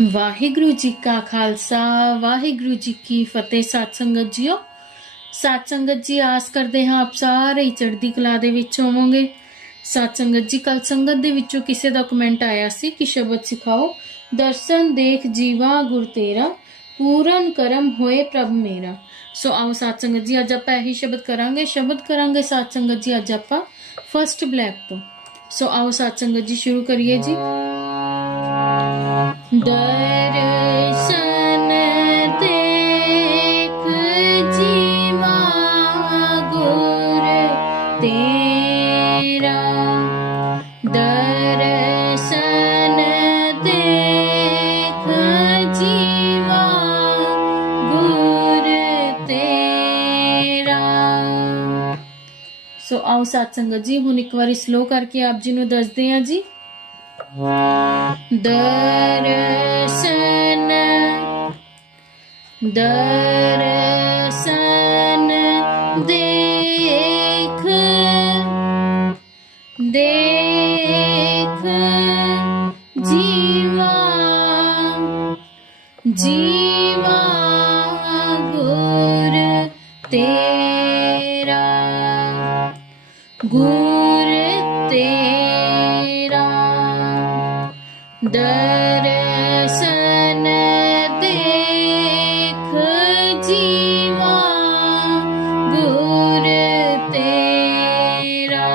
ਵਾਹਿਗੁਰੂ ਜੀ ਕਾ ਖਾਲਸਾ, ਵਾਹਿਗੁਰੂ ਜੀ ਕੀ ਫਤਿਹ। ਸਤ ਸੰਗਤ ਜੀਓ ਸਤ ਸੰਗਤ ਜੀ, ਆਸ ਕਰਦੇ ਹਾਂ ਆਪ ਸਾਰੇ ਹੀ ਚੜ੍ਹਦੀ ਕਲਾ ਦੇ ਵਿੱਚ ਹੋਵੋਗੇ। ਸਤ ਸੰਗਤ ਜੀ ਕੱਲ ਸੰਗਤ ਦੇ ਵਿੱਚੋਂ ਕਿਸੇ ਦਾ ਕਮੈਂਟ ਆਇਆ ਸੀ ਕਿ ਸ਼ਬਦ ਸਿਖਾਓ, ਦਰਸ਼ਨ ਦੇਖ ਜੀਵਾ ਗੁਰ ਤੇਰਾ, ਪੂਰਨ ਕਰਮ ਹੋਏ ਪ੍ਰਭ ਮੇਰਾ। ਸੋ ਆਓ ਸਤ ਸੰਗਤ ਜੀ, ਅੱਜ ਆਪਾਂ ਇਹੀ ਸ਼ਬਦ ਕਰਾਂਗੇ। ਸ਼ਬਦ ਕਰਾਂਗੇ ਸਤ ਸੰਗਤ ਜੀ, ਅੱਜ ਆਪਾਂ ਫਰਸਟ ਬਲੈਕ ਤੋਂ। ਸੋ ਆਓ ਸਤ ਸੰਗਤ ਜੀ, ਸ਼ੁਰੂ ਕਰੀਏ ਜੀ। ਦਰਸ਼ਨ ਦੇਖ ਜੀਵਾ ਗੁਰ ਤੇਰਾ। ਦਰਸ਼ਨ ਦੇਖ ਜੀਵਾ ਗੁਰ ਤੇਰਾ। ਸੋ ਆਓ ਸਾਧ ਸੰਗਤ ਜੀ, ਹੁਣ ਇੱਕ ਵਾਰੀ ਸਲੋ ਕਰਕੇ ਆਪ ਜੀ ਨੂੰ ਦੱਸਦੇ ਹਾਂ ਜੀ। ਦਰਸ਼ਨ ਦਰਸ਼ਨ ਦੇਖ ਦੇਖ ਜੀਵਾ ਜੀਵਾ ਗੁਰ ਤੇਰਾ ਗੁਰ ਦਰਸ਼ਨ ਦੇਖ ਜੀਵਾ, ਗੁਰ ਤੇਰਾ।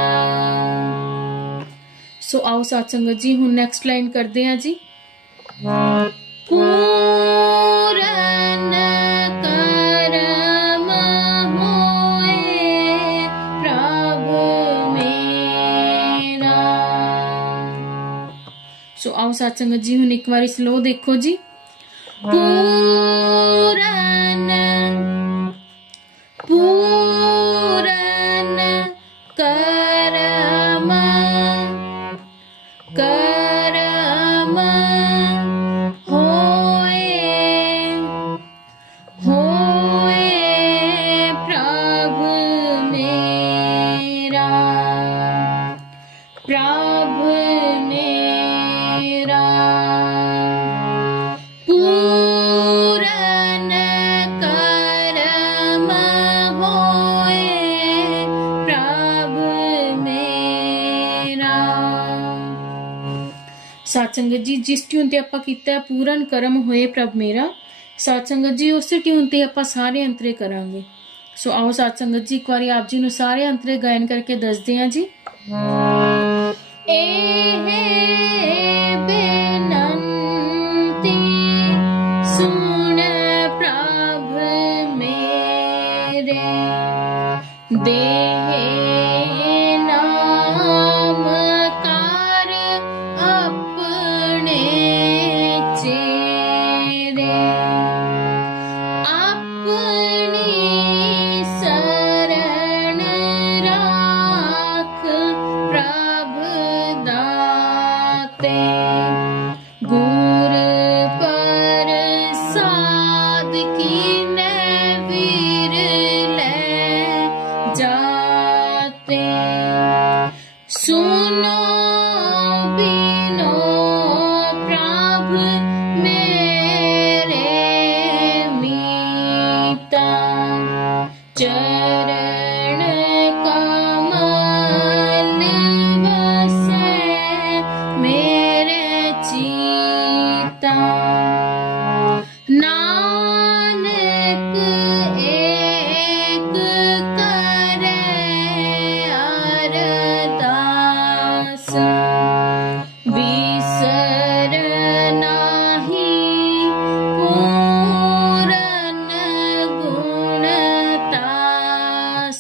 ਸੋ ਆਓ ਸਾਧ ਸੰਗਤ ਜੀ, ਹੁਣ ਨੈਕਸਟ ਲਾਈਨ ਕਰਦੇ ਹਾਂ ਜੀ। ਸੋ ਆਓ ਸਾਧ ਸੰਗਤ ਜੀ ਹੁਣ ਇੱਕ ਵਾਰੀ ਸਲੋ ਦੇਖੋ ਜੀ। ਪੂਰਨ ਪੂਰਨ ਕਰਮ ਕਰਮ ਹੋਏ ਹੋਏ ਪ੍ਰਭ ਮੇਰਾ। ਪ੍ਰਭ ਸਾਧ ਸੰਗਤ ਜੀ ਜਿਸ ਟਿਊਨ ਤੇ ਆਪਾਂ ਕੀਤਾ ਹੈ, ਪੂਰਨ ਕਰਮ ਹੋਏ ਪ੍ਰਭ ਮੇਰਾ ਸਾਧ ਸੰਗਤ ਜੀ ਉਸੇ ਟਿਊਨ ਤੇ ਆਪਾਂ ਸਾਰੇ ਅੰਤਰੇ ਕਰਾਂਗੇ ਸੋ ਆਓ ਸਾਧ ਸੰਗਤ ਜੀ ਇੱਕ ਵਾਰੀ ਆਪ ਜੀ ਨੂੰ ਸਾਰੇ ਅੰਤਰੇ ਗਾਇਨ ਕਰਕੇ ਦੱਸਦੇ ਹਾਂ ਜੀ ਇਹ ਬੇਨੰਤੀ ਸੁਣ ਪ੍ਰਭ ਮੇਰੇ ਦੇਹ thing.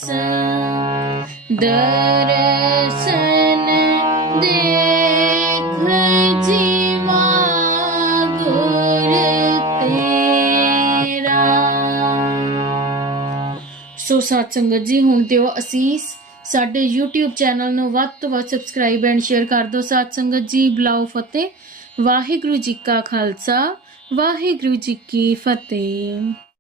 ਤਾਸ ਦਰਸ਼ਨ ਦੇਖ ਜੀਵਾ ਗੁਰ ਸੋ ਸਾਧ ਸੰਗਤ ਜੀ, ਹੁਣ ਦਿਓ ਅਸੀਸ ਸਾਡੇ YouTube ਚੈਨਲ ਨੂੰ ਵੱਧ ਤੋਂ ਵੱਧ ਸਬਸਕ੍ਰਾਈਬ ਐਂਡ ਸ਼ੇਅਰ ਕਰ ਦਿਓ ਸਾਧ ਸੰਗਤ ਜੀ। ਬਲਾਉ ਫਤਿਹ। ਵਾਹਿਗੁਰੂ ਜੀ ਕਾ ਖਾਲਸਾ, ਵਾਹਿਗੁਰੂ ਜੀ ਕੀ ਫਤਿਹ।